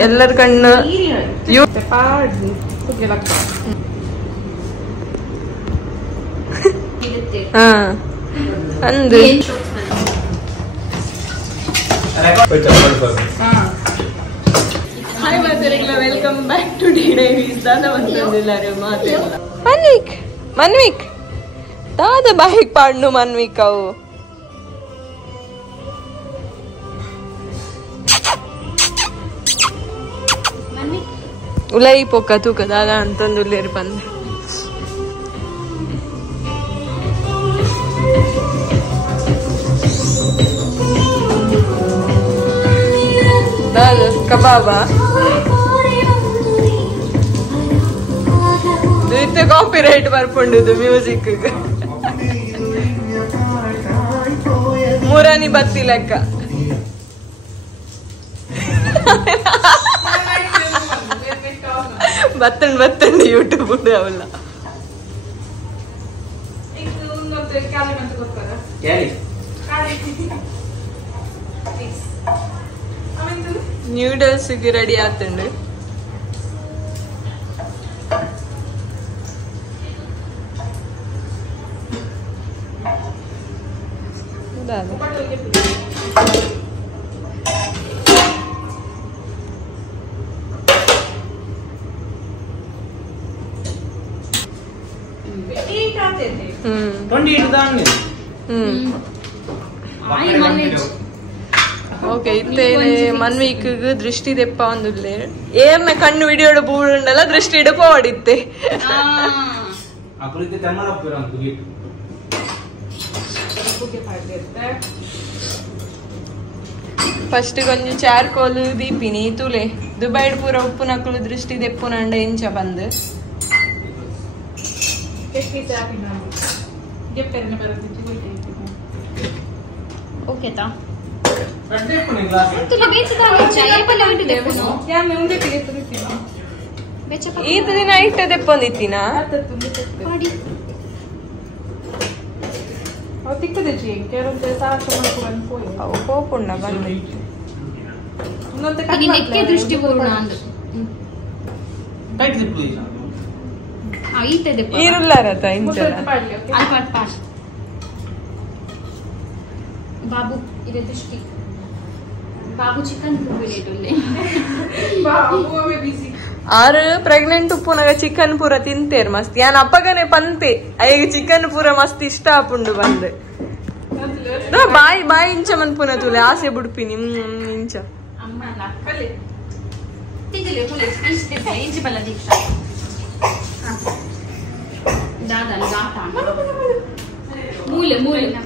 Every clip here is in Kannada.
ಎಲ್ಲರ ಕಣ್ಣು ಹಾ ಅಂದು ಹಾಯ್ ಮಾತಾಡಿಲ್ಲ welcome back to the diaries ದಾದ ಬಂತಂದಿಲ್ಲಾರೆ ಮಾತಾಡಿಲ್ಲ ಮನ್ವಿಕ್ ದಾದ ಬಾಯಿಗೆ ಪಾಡ್ನು ಮನ್ವಿಕ್ ಅವು ಉಲೈ ಪೊಕ್ಕ ತೂಕ ದಾದ ಅಂತಂದು ಉಲ್ಲೇರಿ ಬಂದೆ ಕಬಾಬಾ ಕಾಪಿ ರೈಟ್ ಬರ್ಕೊಂಡಿದ್ದು ಮ್ಯೂಸಿಕ್ ಮೂರನಿ ಬತ್ತಿ ಲೆಕ್ಕ ಬತ್ತಂಡು ಯೂಟ್ಯೂಬ್ ಅವಲ್ಲ ನ್ಯೂಡಲ್ಸ್ ರೆಡಿ ಆತಂಡು ಓಕೆ ಇತ್ತೇನೆ ಮನ್ವಿಕ್ ದೃಷ್ಟಿ ದೆಪ್ಪ ಒಂದುಲ್ಲೆ ಏರ್ನ ಕಣ್ಣು ವಿಡಿಯೋಡ ಬೂಡುಂಡಲ್ಲ ದೃಷ್ಟಿ ಇಡಪ ಹೊಡಿತ್ತೆ ಫಸ್ಟ್ ಕೊಂಚ ಚಾರ್ಕೋಲು ದೀಪಿನಿ ತುಲೆ ದುಬೈಡ್ ಪೂರ ಉಪ್ಪು ನಕಲು ದೃಷ್ಟಿ ದೆಪ್ಪು ನಂಡ ಇಂಚ ಬಂದು ಓಕೆ ತಾ ಈತ ದಿನ ಇಟ್ಟ ದೆಪ್ಪೊಂದಿತ್ತಿನ ಹೋಪುಣ್ಣ ಬಂದು ದೃಷ್ಟಿ ಈರುಳ್ಳಾರತ ಇಂಚ ಬಾಬು ಇದೆ ದೃಷ್ಟಿ ಬಾಬು ಚಿಕನ್ ಆರು ಪ್ರೆಗ್ನೆಂಟ್ ಉಪ್ಪುನಾಗ ಚಿಕನ್ ಪೂರ ತಿಂತೇರ್ ಮಸ್ತ್ ಯಾನ್ ಅಪ್ಪಗನೆ ಪಂತೆ ಅಯ್ಯ ಚಿಕನ್ ಪೂರ ಮಸ್ತ್ ಇಷ್ಟ ಆಪುಂಡು ಬಂದು ಬಾಯಿ ಇಂಚ ಮನ್ ಪುನ ತುಲೆ ಆಸೆ ಬುಡ್ಪಿ ನಿಮ್ ಇಂಚ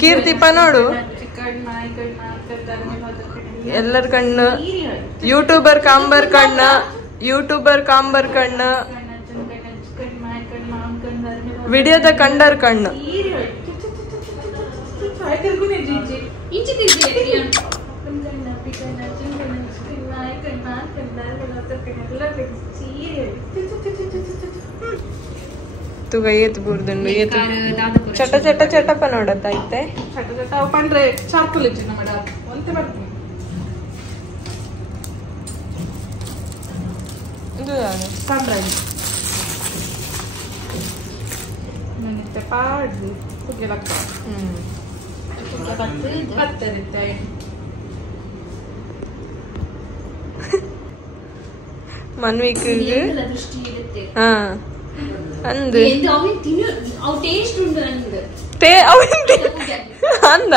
ಕೀರ್ತಿಪ್ಪ ನೋಡು ಎಲ್ಲರ ಕಣ್ಣು ಯೂಟ್ಯೂಬರ್ ಕಾಂಬರ್ ಕಣ್ಣು ವಿಡಿಯೋದ ಕಂಡರ್ ಕಣ್ಣು ತುಗ ಏತ್ ಬುರ್ದುಂಡು ಏತು ಚಟ ಚಟ ಚಟಪ ನೋಡತ್ತ ಐತೆ ಚಟ ಚಟ ಪಂಡ್ರೆ ಚಾರ್ಕುಲ್ ಇಚ್ಚಿನ ಮೇಡ ಒಂತೆ ಬರ್ತೀನಿ ಇದು ಸಾಂಬ್ರಾಣಿ ನನಗೆ ಪಾಡ್ದು ಕುಗ್ಗೆಲಕ್ಕ ಬತ್ತರಿತ್ತೆ ಮನ್ವಿಕ್ ಹಾ ಅಂದು ಅಂದ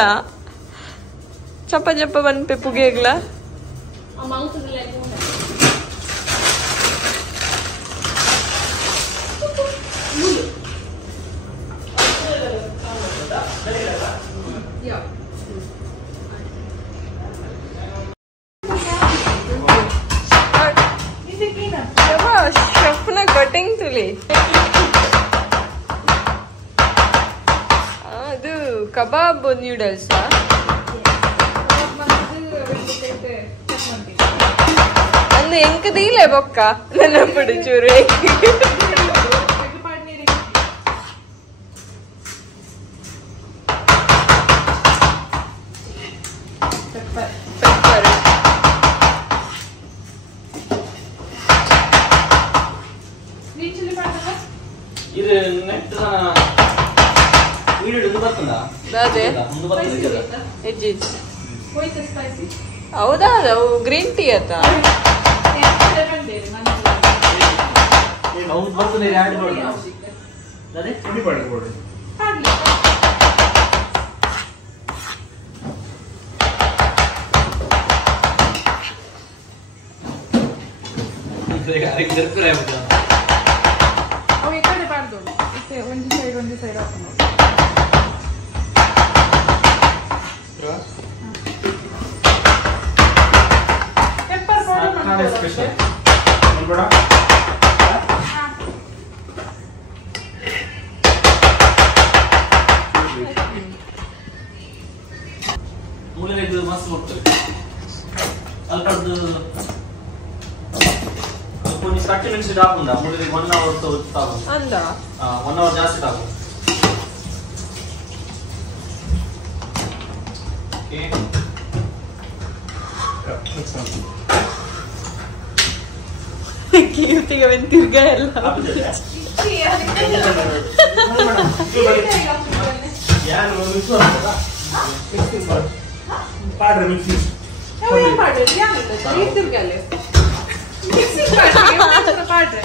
ಚಪ್ಪ ಚಪ್ಪ ಬಂದ್ಪೆ ಪುಗೆಗ್ಲ ಶೆಫ್ನ ಕಟಿಂಗ್ ತುಲಿ ಅದು ಕಬಾಬ್ ನ್ಯೂಡಲ್ಸ್ ಅಂದು ಎಂಕ ದೀಲೆ ಬೊಕ್ಕ ನನ್ನ ಪುಡು ಚೂರು ನೆಟ್ వీడియో ముందు వస్తుందా అదే ముందు వస్తుంది కదా ఎజ్జి ಹೋಯ್ತು ಸ್ಪೈಸಿ ಹೌದಾ ಅದು ಗ್ರೀನ್ ಟೀ ಆತ ಹೌದು ಬರ್ತದೆ ಯಾಡ್ ಮಾಡಿ ಅದೇ ಪುಡಿ ಮಾಡ್ಕೊಳ್ಳಿ ಈಗ ಅರೆ ಜರ್ಪರ ಆಯ್ತು ಅವು ಈ ಕಡೆ ಬಾರ್ದು ಒಂದು ಸೈಡ್ ಹಾಕೋಣ ಪೆಪ್ಪರ್ ಪೌಡರ್ ನಾಳೆ ಸ್ಪೆಷಲ್ ನೋಡ್ಬೇಡ ಮೂಲೆಗೆ ಮಸ್ತ್ ಮಾಡ್ತಾರೆ ಅಲ್ಪದ್ದು కొన్ని 30 నిమిషాలు కాకుండా మూలకి 1 అవర్ తో వస్తాము అందా 1 అవర్ ಜಾಸ್ತಿ ತಾವು ಓಕೆ ಕೀರ್ತಿಗೆ ಒಂದು ತಿರ್ಗ ಎಲ್ಲ ಯಾರು ಮಿಕ್ಸ್ ಮಾಡ್ತಾರಾ ಮಿಕ್ಸಿಂಗ್ ಮಾಡಿ ಪಾಡ್ರೆ ಮಿಕ್ಸಿಂಗ್ ಏನು ಪಾಡ್ರೆ ಯಾನಿಲ್ಲ ಈ ತಿರ್ಗಲೆ ಮಿಕ್ಸಿಂಗ್ ಪಾಡ್ರೆ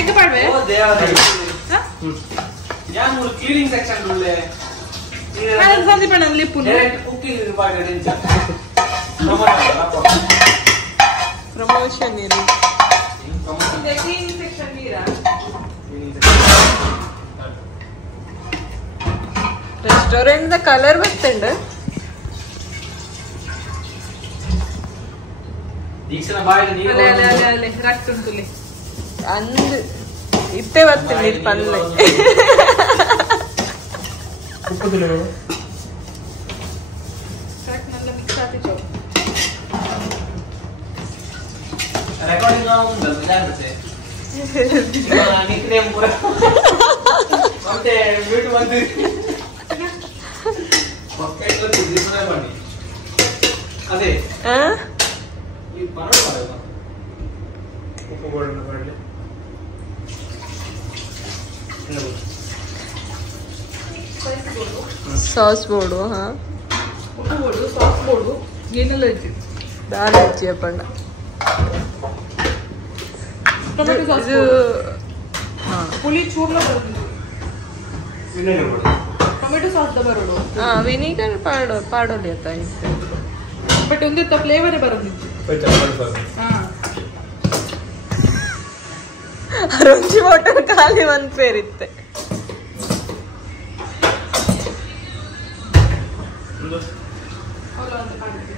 ಎಗ್ ಪಾಡ್ವೆ ಓ ದೇವರೇ ಯಾನ್ ಮೂಲ ಕ್ಲೀನಿಂಗ್ ಸೆಕ್ಷನ್ ಉಳ್ಳೆ ನಾನು ಸಂದೀಪಣ್ಣ ಲಿಪ್ಪು ಡೈರೆಕ್ಟ್ ಕುಕಿಂಗ್ ಪಾಡ್ರೆ ಡೆಂಚ ಪ್ರಮೋಷನ್ ಇರು ಇದೆ ಕ್ಲೀನಿಂಗ್ ಸೆಕ್ಷನ್ ನೀರಾ ರೆಸ್ಟೋರೆಂಟ್ ದ ಕಲರ್ ಬರ್ತಂಡ ದೀಕ್ಷನ ಬಾಯಿಗೆ ನೀರು ಅಲೆ ರಕ್ತ ಉಂಟುಲೆ ಅಂದ್ ಇತ್ತೆ ಬರ್ತಂಡ ಇದು ಪಲ್ಲೆ ಉಪ್ಪುದಿಲ್ಲ ಕರೆಕ್ಟ್ നല്ല ಮಿಕ್ಸ್ ಆತಿತ್ತು ರೆಕಾರ್ಡಿಂಗ್ ಉಂಟು ಇದಾಗುತ್ತೆ ನಿಕ್ ನೇಮ್ ಪೂರ ಮತ್ತೆ ಮ್ಯೂಟ್ ಬಂದು ಮಕ್ಕಳು ಡಿಸ್ಪ್ಲೇ ಮಾಡಿ ಅದೇ ಈ ಪರವಾಗಿಲ್ಲ ಉಪ್ಪು ಗೋಲ್ಡ್ ಮಾಡಲಿ ಸಾಸ್ ಬೋರ್ಡು ಹಾ ಉಪ್ಪು ಬೋರ್ಡು ಸಾಸ್ ಬೋರ್ಡು ಏನೆಲ್ಲ ಇತ್ತು ದಾಲ್ ಹಚ್ಚಿ ಅಪ್ಪಣ್ಣ ಟೊಮೆಟೊ ಸಾಸ್ ಇದು ಹಾ ಪುಳಿ ಚೂರ್ಲ ಬರೋದು ವಿನೆಗರ್ ಮಾಡಿ ಟೊಮೆಟೊ ಸಾಸ್ ದ ಬರೋದು ಹಾ ವಿನಿಗರ್ ಪಾಡೋಲಿ ಆತ ಬಟ್ ಒಂದಿತ್ತ ಫ್ಲೇವರೇ ಬರೋದಿತ್ತು ಹಾ ರುಚಿ ಹೋಟೆಲ್ ಖಾಲಿ ಒಂದ್ ಪೇರಿತ್ತೆ ಅವಳ ಒಂದು ಮಾಡಿದ್ದೆ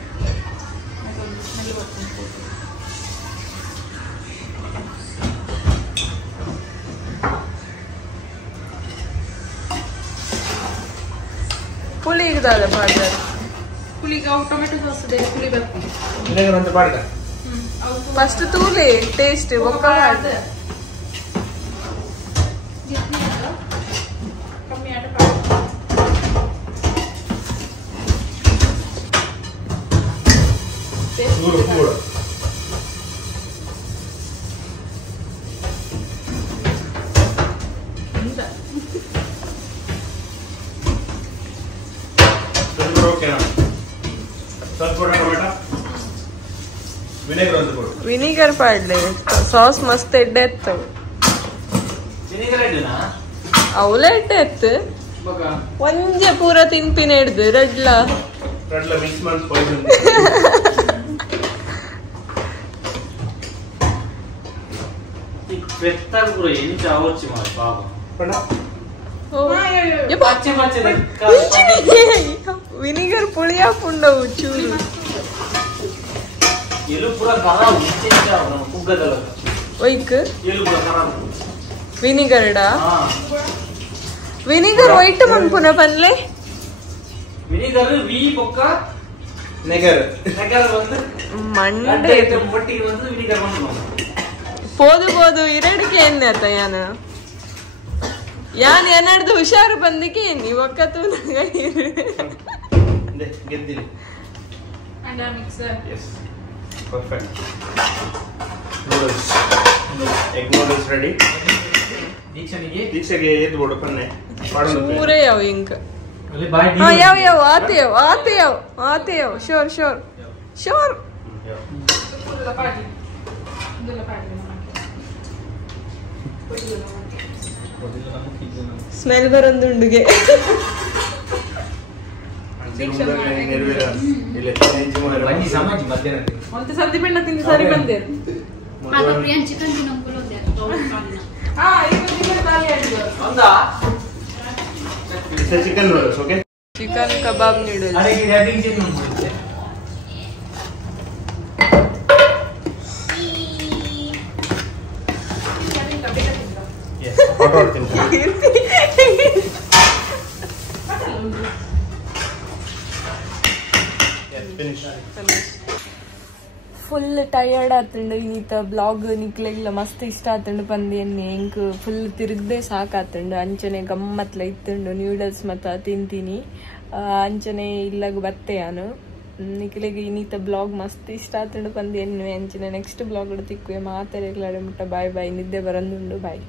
ಅದೊಂದು ಸ್ಮೆಲ್ ಬರ್ತದೆ ಪುಳಿ ಇದಾದ ಪಾಡ್ರೆ ಪುಳಿಗೆ ಅವು ಟೊಮೆಟೊ ಸಾಸ್ ಇದೆ ಪುಳಿ ಬರ್ತದೆ ವಿನೆಗರ್ ಅಂತ ಪಾಡಿದ ಫಸ್ಟ್ ತೂಲಿ ಟೇಸ್ಟ್ ಒಕ್ಕ ಕಮ್ಮಿ ಆಟ ಚೂರು ಉಪ್ಪು ಕೂಡ ಓಕೆನಾ ಸ್ವಲ್ಪ ಟೊಮೆಟೊ ವಿನೆಗರ್ ಅಂತ ಕೊಡು ವಿನಿಗರ್ ಪಾಡ್ಲೆ ಸಾಸ್ ಮಸ್ತ್ ಎಡ್ಡೆ ಎತ್ತವು ವಿನೆಗರ್ ಇಡನಾ ಅವಲೆ ಎಡ್ಡೆ ಎತ್ತು ಬಗ ಒಂಜೆ ಪೂರ ತಿನ್ಪಿನ ಹಿಡ್ದು ರೆಡ್ಲ ರೆಡ್ಲ ಮಿಕ್ಸ್ ಮಾಡಿ ಪಾಯ್ಸನ್ ಈ ಬೆತ್ತಾಗ ಪೂರ ಎಂಚ ಅವರ್ಚಿ ಮಾಡಿ ಪಾಪ ಪಣ್ಣ ಪಚ್ಚೆ ಪಚ್ಚೆ ವಿನಿಗರ್ ಪುಳಿಯ ಪುಂಡವು ಚೂರು ಎಲು ಪೂರ ಖರಾಬ್ ಇಂಚೆಂಚ ಕುಗ್ಗದಲ್ಲ ಒಯ್ಕ್ ಎಲು ಪೂರ ಖರಾಬ್ ವಿನಿಗರ್ಡಾ ಹಾ ವಿನಿಗರ್ ಒಯ್ಟ್ ಮನ್ಪುನ ಪನ್ಲೆ ವಿನಿಗರ್ ವಿ ಪೊಕ್ಕ ನೆಗರ್ ನೆಗರ್ ಬಂದು ಮಂಡೆ ಒಟ್ಟಿಗೆ ಬಂದು ವಿನಿಗರ್ ಬಂದು పోదు ఇరడికి ఏంది అత్త యాన్ ఎన్నడదు హుషారు పందికి నీ ఒక్కతూ ಗೆದ್ದಿರಿ and a mixer yes perfect noodles egg noodles ರೆಡಿ. ದೀಕ್ಷೆಗೆ ಎದ್ದು ಕೊಡು ಪನ್ನೆ ಚೂರೇ ಯಾವ ಇಂಕ ಯಾವ ಶೋರ್ ಸ್ಮೆಲ್ ಬರೊಂದುಂಡುಗೆ ಒಂದು ಸರ್ದಿ ಬೆಣ್ಣ ತಿಂದು ಸರಿ ಬಂದೆ chicken chicken noodles okay. Chicken kebab noodles full tired ಆತಂಡು ಇನ್ನೀತ ಬ್ಲಾಗ್ ನಿಕ್ಲೆಗ್ಲ ಮಸ್ತ್ ಇಷ್ಟ ಆತಂಡು ಪಂದೇನೆ ಇಂಕ್ ಫುಲ್ ತಿರುಗದೆ ಸಾಕಾತಂಡು ಅಂಚನೆ ಗಮ್ಮತ್ಲ ಇತ್ತಂಡು ನ್ಯೂಡಲ್ಸ್ ಮತ್ತ ತಿಂತೀನಿ ಅಂಚನೆ ಇಲ್ಲಾಗ ಬತ್ತೆ ನಾನು ನಿಕ್ಲೆಗೆ ಇನ್ನೀತ ಬ್ಲಾಗ್ ಮಸ್ತ್ ಇಷ್ಟ ಆತಂಡು ಪಂದೇನೆ ಅಂಚನೆ ನೆಕ್ಸ್ಟ್ ಬ್ಲಾಗ್ ತಿಕ್ಕುವೆ ಮಾತಾಡಿರ್ಲಾಡೆ ಮುಟ್ಟ ಬಾಯ್ ನಿದ್ದೆ ಬರಂದುಂಡು ಬಾಯ್.